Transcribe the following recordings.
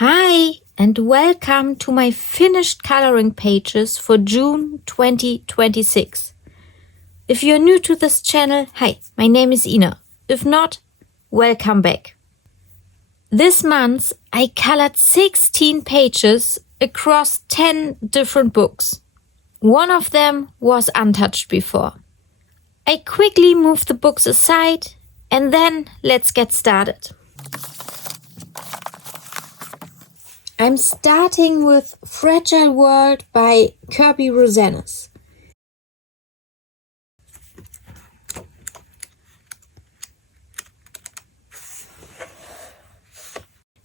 Hi, and welcome to my finished coloring pages for June 2026. If you're new to this channel, hi, my name is Ina. If not, welcome back. This month I colored 16 pages across 10 different books. One of them was untouched before. I quickly moved the books aside and then let's get started. I'm starting with Fragile World by Kirby Rosanes.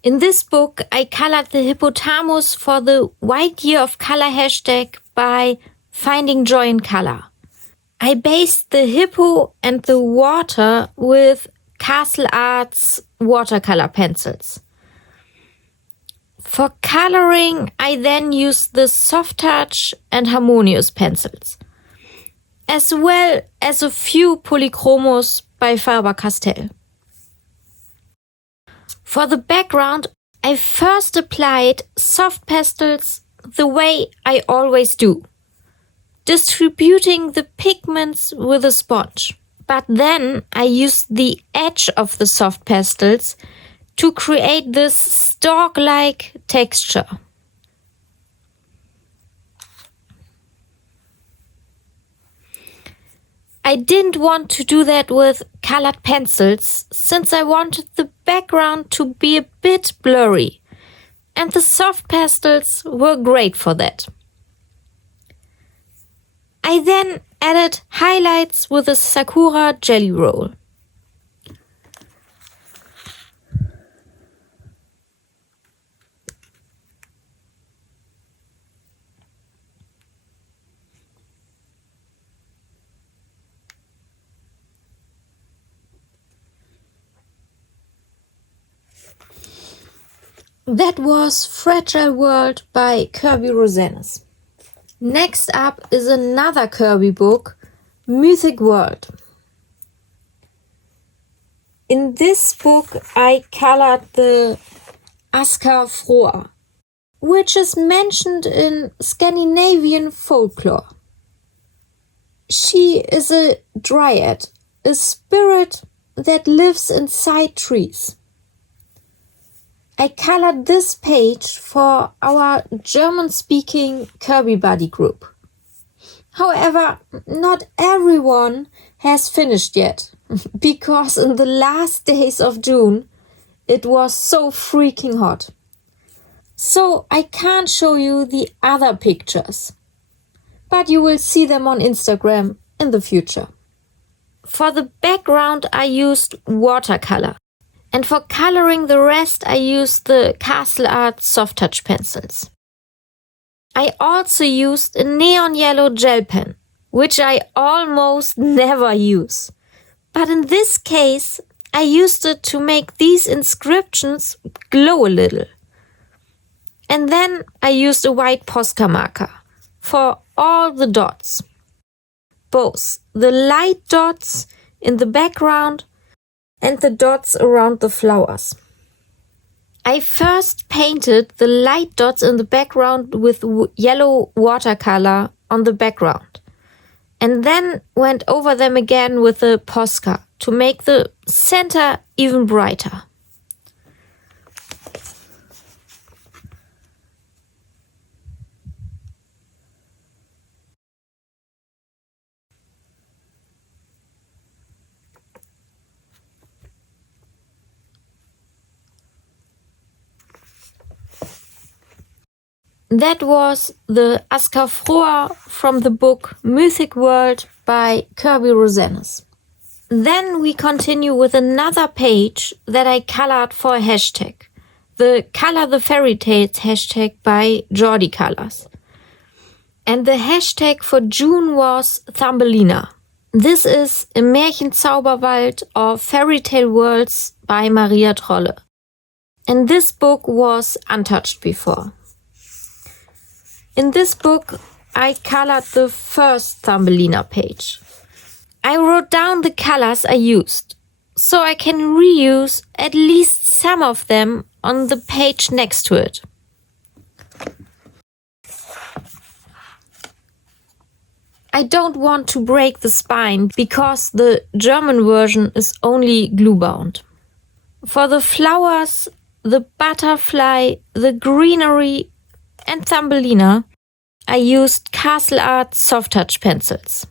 In this book, I colored the hippopotamus for the White Year of Color hashtag by Finding Joy in Color. I based the hippo and the water with Castle Arts watercolor pencils. For coloring, I then used the Soft Touch and Harmonious pencils, as well as a few Polychromos by Faber-Castell. For the background, I first applied soft pastels the way I always do, distributing the pigments with a sponge. But then I used the edge of the soft pastels to create this stalk-like texture. I didn't want to do that with colored pencils since I wanted the background to be a bit blurry, and the soft pastels were great for that. I then added highlights with a Sakura jelly roll. That was Fragile World by Kirby Rosanes. Next up is another Kirby book, Mythic World. In this book I colored the Aska Froa, which is mentioned in Scandinavian folklore. She is a dryad, a spirit that lives inside trees. I colored this page for our German-speaking Kirby Buddy group. However, not everyone has finished yet, because in the last days of June it was so freaking hot. So I can't show you the other pictures, but you will see them on Instagram in the future. For the background I used watercolor. And for coloring the rest, I used the Castle Art Soft Touch pencils. I also used a neon yellow gel pen, which I almost never use. But in this case, I used it to make these inscriptions glow a little. And then I used a white Posca marker for all the dots. Both the light dots in the background and the dots around the flowers. I first painted the light dots in the background with yellow watercolor on the background, and then went over them again with the Posca to make the center even brighter. That was the Aska Froa from the book Mythic World by Kirby Rosanes. Then we continue with another page that I colored for a hashtag, the Color the Fairy Tales hashtag by Jordi Colors. And the hashtag for June was Thumbelina. This is a Märchenzauberwald or Fairy Tale Worlds by Maria Trolle. And this book was untouched before. In this book, I colored the first Thumbelina page. I wrote down the colors I used, so I can reuse at least some of them on the page next to it. I don't want to break the spine because the German version is only glue-bound. For the flowers, the butterfly, the greenery and Thumbelina, I used Castle Art Soft Touch pencils.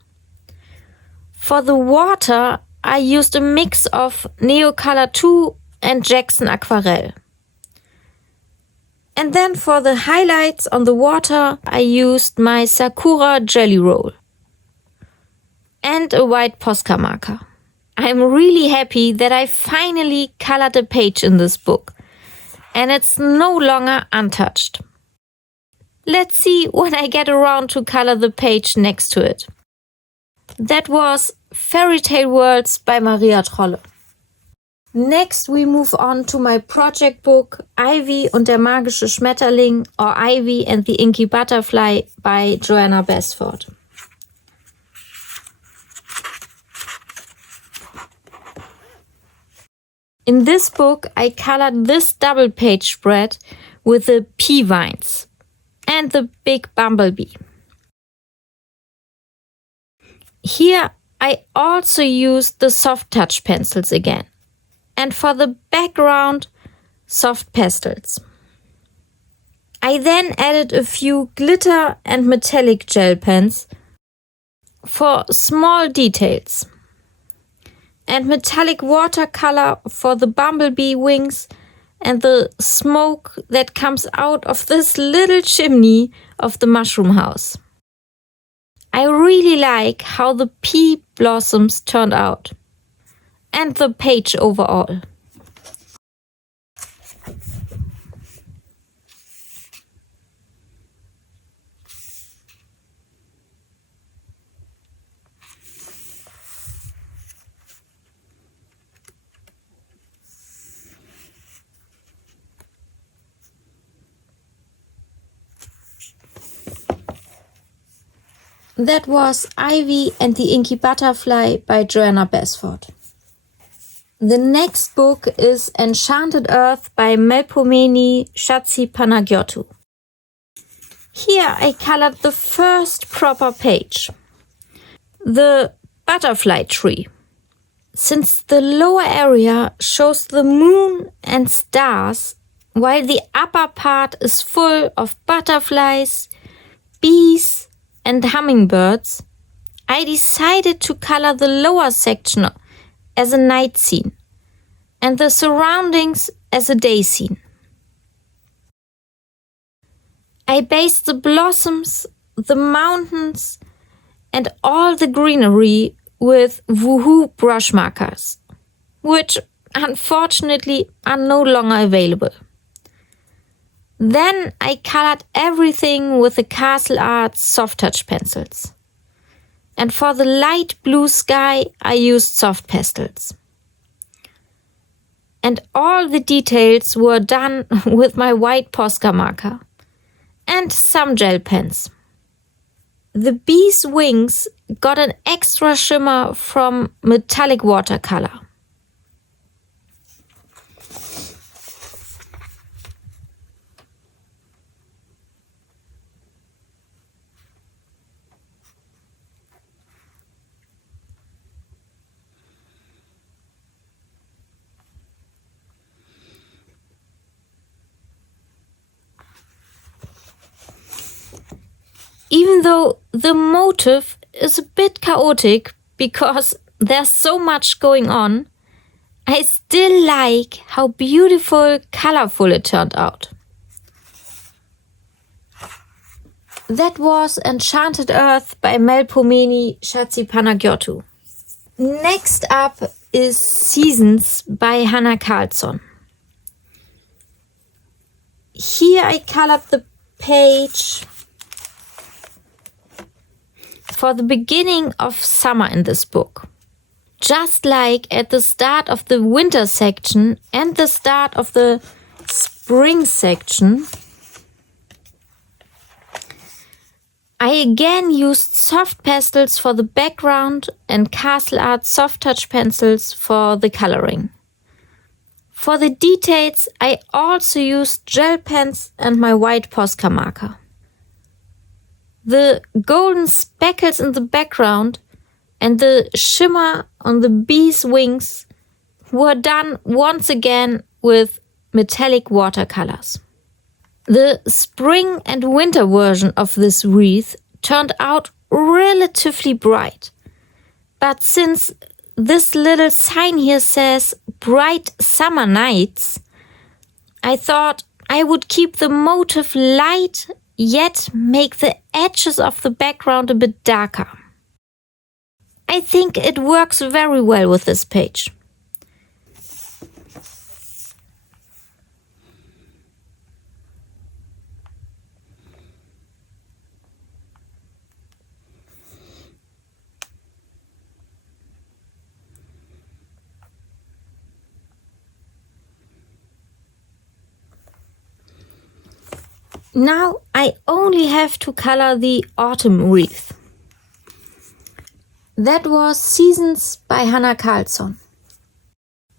For the water, I used a mix of Neocolor 2 and Jackson Aquarelle. And then for the highlights on the water, I used my Sakura Jelly Roll and a white Posca marker. I'm really happy that I finally colored a page in this book, and it's no longer untouched. Let's see when I get around to color the page next to it. That was Fairy Tale Worlds by Maria Trolle. Next we move on to my project book Ivy und der magische Schmetterling, or Ivy and the Inky Butterfly by Joanna Basford. In this book I colored this double page spread with the pea vines and the big bumblebee. Here I also used the soft touch pencils again. And for the background, soft pastels. I then added a few glitter and metallic gel pens for small details. And metallic watercolor for the bumblebee wings and the smoke that comes out of this little chimney of the mushroom house. I really like how the pea blossoms turned out. And the page overall. That was Ivy and the Inky Butterfly by Joanna Basford. The next book is Enchanted Earth by Melpomene Chatzipanagiotou. Here I colored the first proper page, the butterfly tree. Since the lower area shows the moon and stars, while the upper part is full of butterflies, bees and hummingbirds, I decided to color the lower section as a night scene and the surroundings as a day scene. I based the blossoms, the mountains and all the greenery with Woohoo brush markers, which unfortunately are no longer available. Then I colored everything with the Castle Art Soft Touch pencils. And for the light blue sky, I used soft pastels. And all the details were done with my white Posca marker and some gel pens. The bee's wings got an extra shimmer from metallic watercolor. Even though the motive is a bit chaotic because there's so much going on, I still like how beautiful, colorful it turned out. That was Enchanted Earth by Melpomene Chatzipanagiotou. Next up is Seasons by Hannah Carlson. Here I colored the page for the beginning of summer in this book. Just like at the start of the winter section and the start of the spring section, I again used soft pastels for the background and Castle Art Soft Touch pencils for the coloring. For the details, I also used gel pens and my white Posca marker. The golden speckles in the background and the shimmer on the bee's wings were done once again with metallic watercolors. The spring and winter version of this wreath turned out relatively bright. But since this little sign here says bright summer nights, I thought I would keep the motif light yet make the edges of the background a bit darker. I think it works very well with this page. Now I only have to color the autumn wreath. That was Seasons by Hannah Carlsson.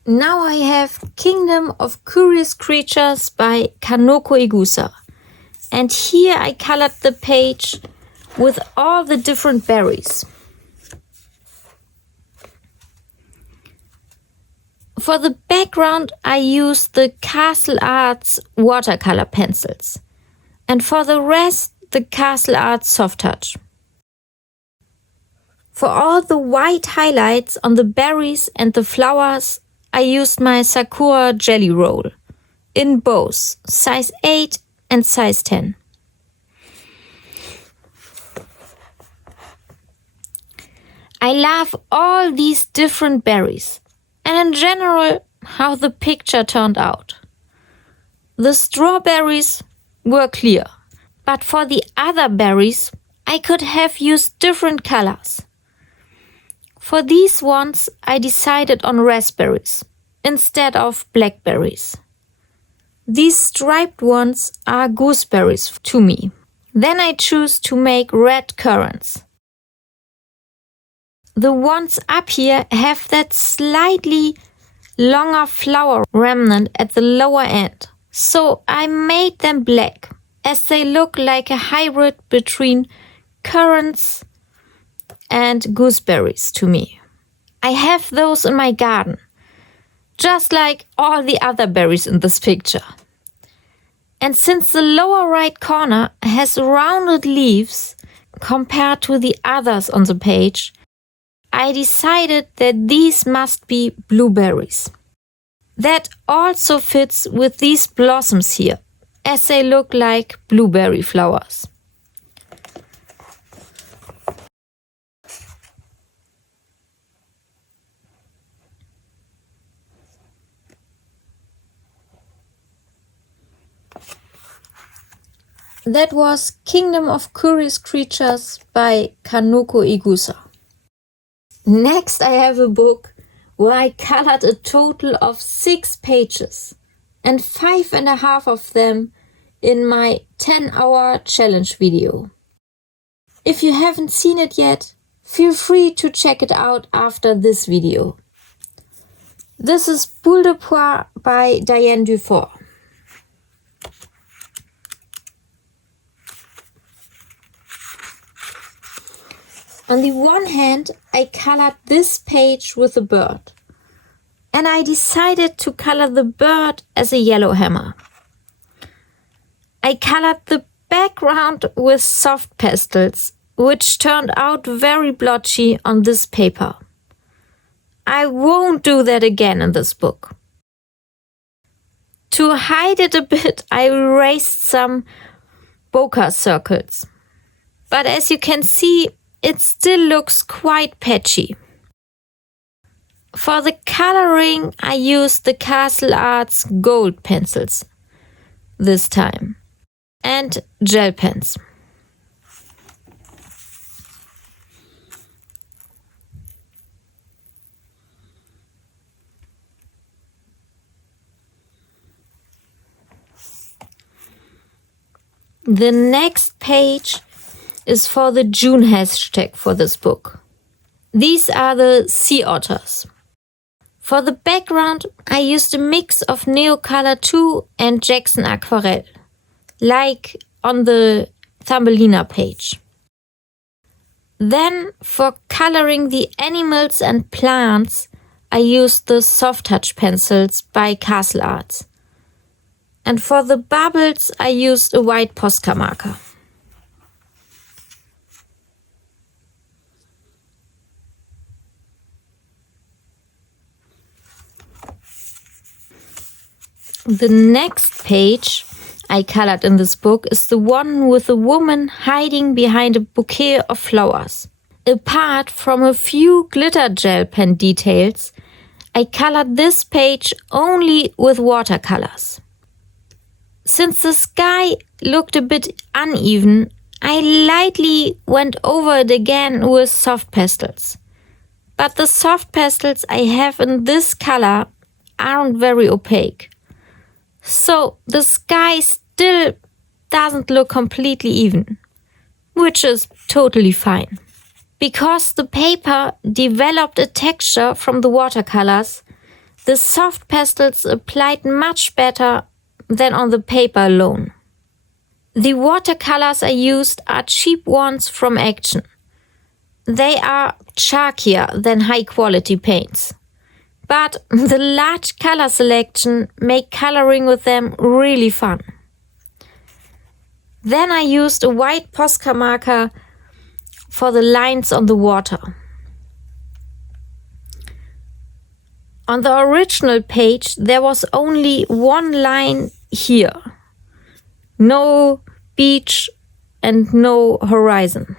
Now I have Kingdom of Curious Creatures by Kanoko Igusa. And here I colored the page with all the different berries. For the background I used the Castle Arts watercolor pencils. And for the rest, the Castle Arts Soft Touch. For all the white highlights on the berries and the flowers, I used my Sakura Jelly Roll in both size 8 and size 10. I love all these different berries and in general how the picture turned out. The strawberries were clear, but for the other berries I could have used different colors. For these ones I decided on raspberries instead of blackberries. These striped ones are gooseberries to me. Then I choose to make red currants. The ones up here have that slightly longer flower remnant at the lower end. So I made them black, as they look like a hybrid between currants and gooseberries to me. I have those in my garden, just like all the other berries in this picture. And since the lower right corner has rounded leaves compared to the others on the page, I decided that these must be blueberries. That also fits with these blossoms here, as they look like blueberry flowers. That was Kingdom of Curious Creatures by Kanoko Igusa. Next I have a book where I colored a total of 6 pages and 5.5 of them in my 10-hour challenge video. If you haven't seen it yet, feel free to check it out after this video. This is Boule de Poire by Diane Dufort. On the one hand, I colored this page with a bird. And I decided to color the bird as a yellow hammer. I colored the background with soft pastels, which turned out very blotchy on this paper. I won't do that again in this book. To hide it a bit, I erased some bokeh circles. But as you can see, it still looks quite patchy. For the coloring, I used the Castle Arts gold pencils this time and gel pens. The next page is for the June hashtag for this book. These are the sea otters. For the background, I used a mix of Neocolor II and Jackson Aquarelle, like on the Thumbelina page. Then, for coloring the animals and plants, I used the Soft Touch pencils by Castle Arts. And for the bubbles, I used a white Posca marker. The next page I colored in this book is the one with a woman hiding behind a bouquet of flowers. Apart from a few glitter gel pen details, I colored this page only with watercolors. Since the sky looked a bit uneven, I lightly went over it again with soft pastels. But the soft pastels I have in this color aren't very opaque. So the sky still doesn't look completely even, which is totally fine. Because the paper developed a texture from the watercolors, the soft pastels applied much better than on the paper alone. The watercolors I used are cheap ones from Action. They are chalkier than high-quality paints. But the large color selection make coloring with them really fun. Then I used a white Posca marker for the lines on the water. On the original page, there was only one line here. No beach and no horizon.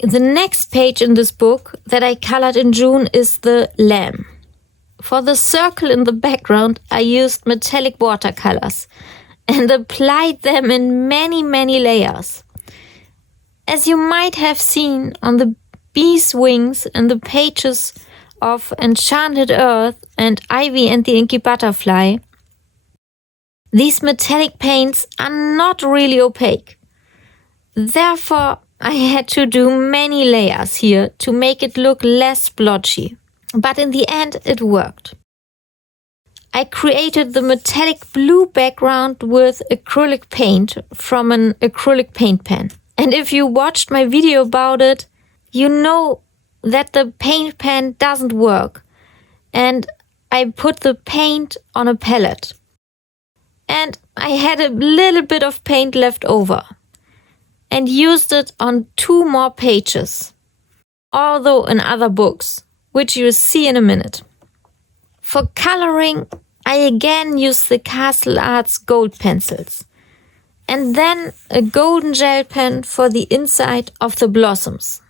The next page in this book that I colored in June is the lamb. For the circle in the background, I used metallic watercolors and applied them in many, many layers. As you might have seen on the bee's wings in the pages of Enchanted Earth and Ivy and the Inky Butterfly, these metallic paints are not really opaque. Therefore, I had to do many layers here to make it look less splotchy, but in the end it worked. I created the metallic blue background with acrylic paint from an acrylic paint pen. And if you watched my video about it, you know that the paint pen doesn't work. And I put the paint on a palette. And I had a little bit of paint left over and used it on 2 more pages, although in other books, which you'll see in a minute. For coloring, I again used the Castle Arts gold pencils, and then a golden gel pen for the inside of the blossoms,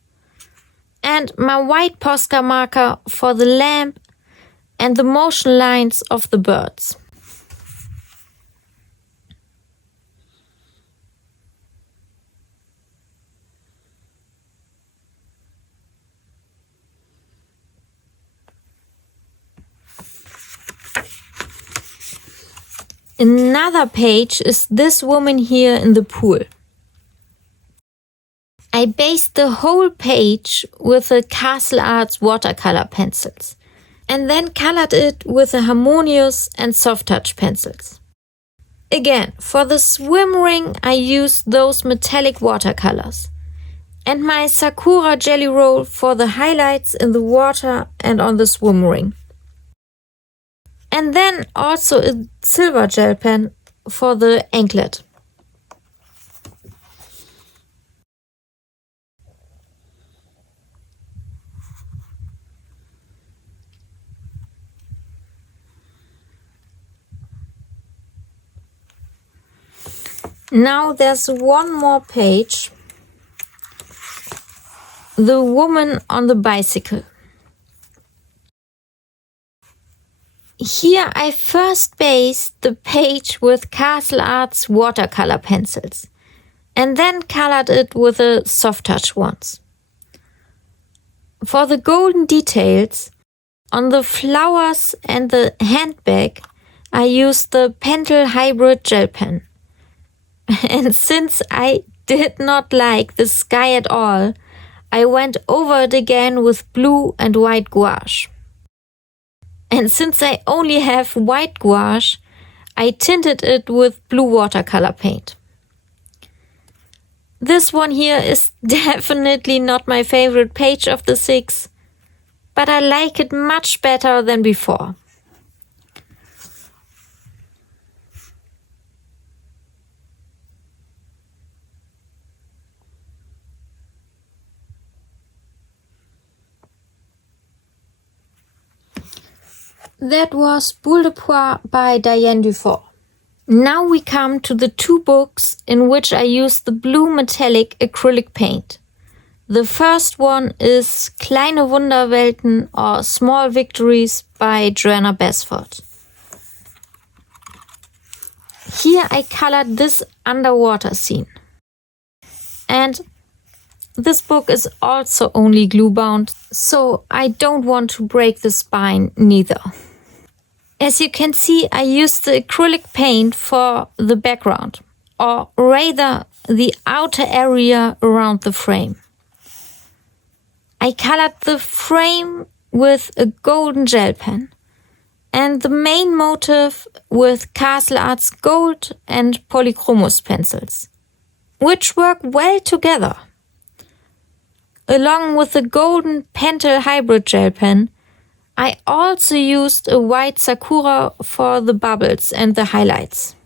and my white Posca marker for the lamp and the motion lines of the birds. Another page is this woman here in the pool. I based the whole page with the Castle Arts watercolor pencils and then colored it with the Harmonious and Soft Touch pencils. Again, for the swim ring I used those metallic watercolors and my Sakura jelly roll for the highlights in the water and on the swim ring. And then also a silver gel pen for the anklet. Now there's one more page. The woman on the bicycle. Here I first based the page with Castle Arts watercolor pencils and then colored it with the Soft Touch ones. For the golden details, on the flowers and the handbag, I used the Pentel Hybrid gel pen. And since I did not like the sky at all, I went over it again with blue and white gouache. And since I only have white gouache, I tinted it with blue watercolor paint. This one here is definitely not my favorite page of the 6, but I like it much better than before. That was Boule de Poire by Diane Dufort. Now we come to the 2 books in which I use the blue metallic acrylic paint. The first one is Kleine Wunderwelten or Small Victories by Joanna Basford. Here I colored this underwater scene. And this book is also only glue bound, so I don't want to break the spine neither. As you can see, I used the acrylic paint for the background, or rather the outer area around the frame. I colored the frame with a golden gel pen and the main motif with Castle Arts Gold and Polychromos pencils, which work well together. Along with the golden Pentel Hybrid gel pen, I also used a white Sakura for the bubbles and the highlights.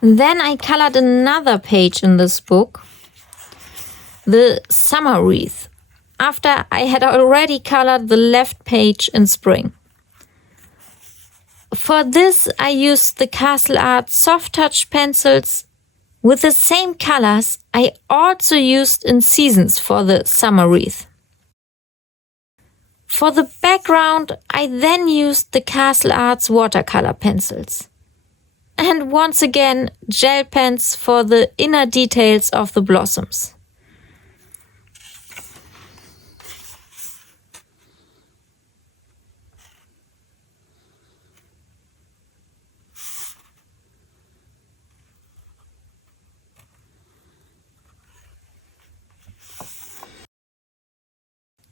Then I colored another page in this book, the Summer Wreath, after I had already colored the left page in spring. For this I used the Castle Art Soft Touch pencils with the same colors I also used in Seasons for the Summer Wreath. For the background I then used the Castle Arts watercolor pencils. And once again gel pens for the inner details of the blossoms.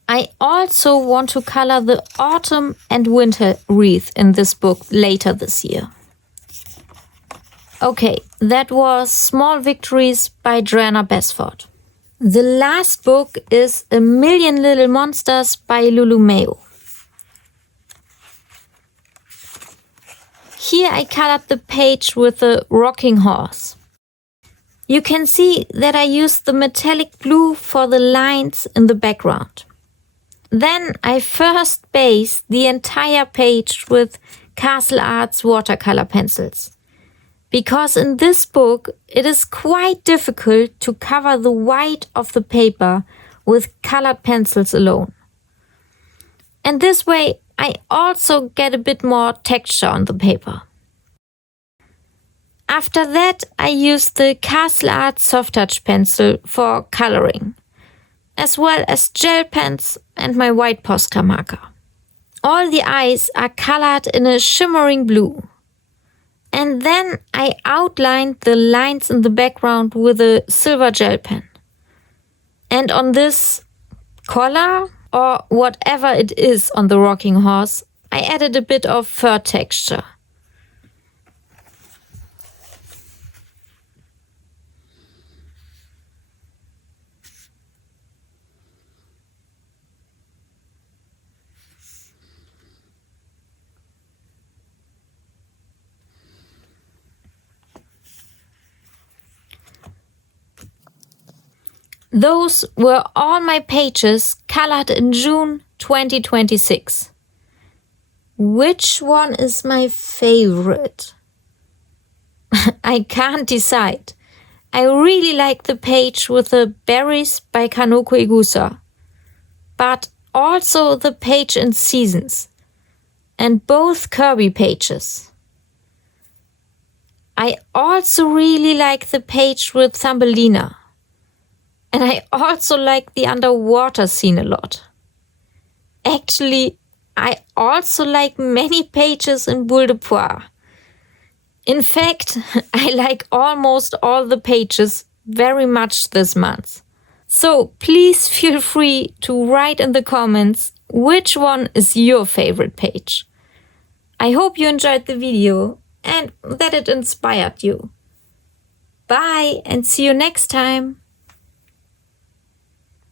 I also want to color the autumn and winter wreath in this book later this year. Okay, that was Small Victories by Joanna Basford. The last book is A Million Little Monsters by Lulu Mayo. Here I colored the page with a rocking horse. You can see that I used the metallic blue for the lines in the background. Then I first based the entire page with Castle Arts watercolor pencils, because in this book it is quite difficult to cover the white of the paper with colored pencils alone. And this way I also get a bit more texture on the paper. After that I used the Castle Arts Soft Touch pencil for coloring, as well as gel pens and my white Posca marker. All the eyes are colored in a shimmering blue. And then I outlined the lines in the background with a silver gel pen. And on this collar, or whatever it is on the rocking horse, I added a bit of fur texture. Those were all my pages colored in June 2026. Which one is my favorite? I can't decide. I really like the page with the berries by Kanoko Igusa. but also the page in Seasons, and both Kirby pages. I also really like the page with Thumbelina. And I also like the underwater scene a lot. Actually, I also like many pages in Boule de Poire. In fact, I like almost all the pages very much this month. So please feel free to write in the comments which one is your favorite page. I hope you enjoyed the video and that it inspired you. Bye and see you next time.